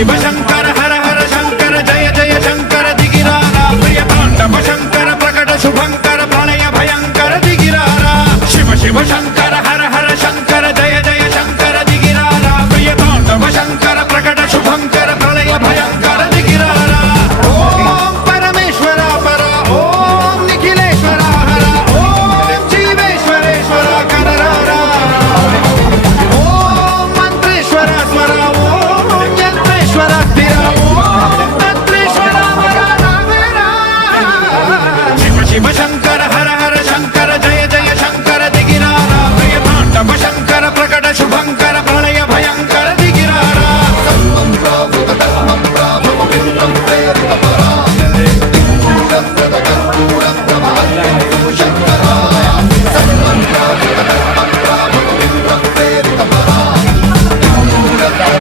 शिव शंकर हर हर शंकर जय जय शंकर दिगिरारा प्रिय तांडव शंकर प्रकट शुभंकर प्रलय भयंकर दिगिरारा शिव शिव शंकर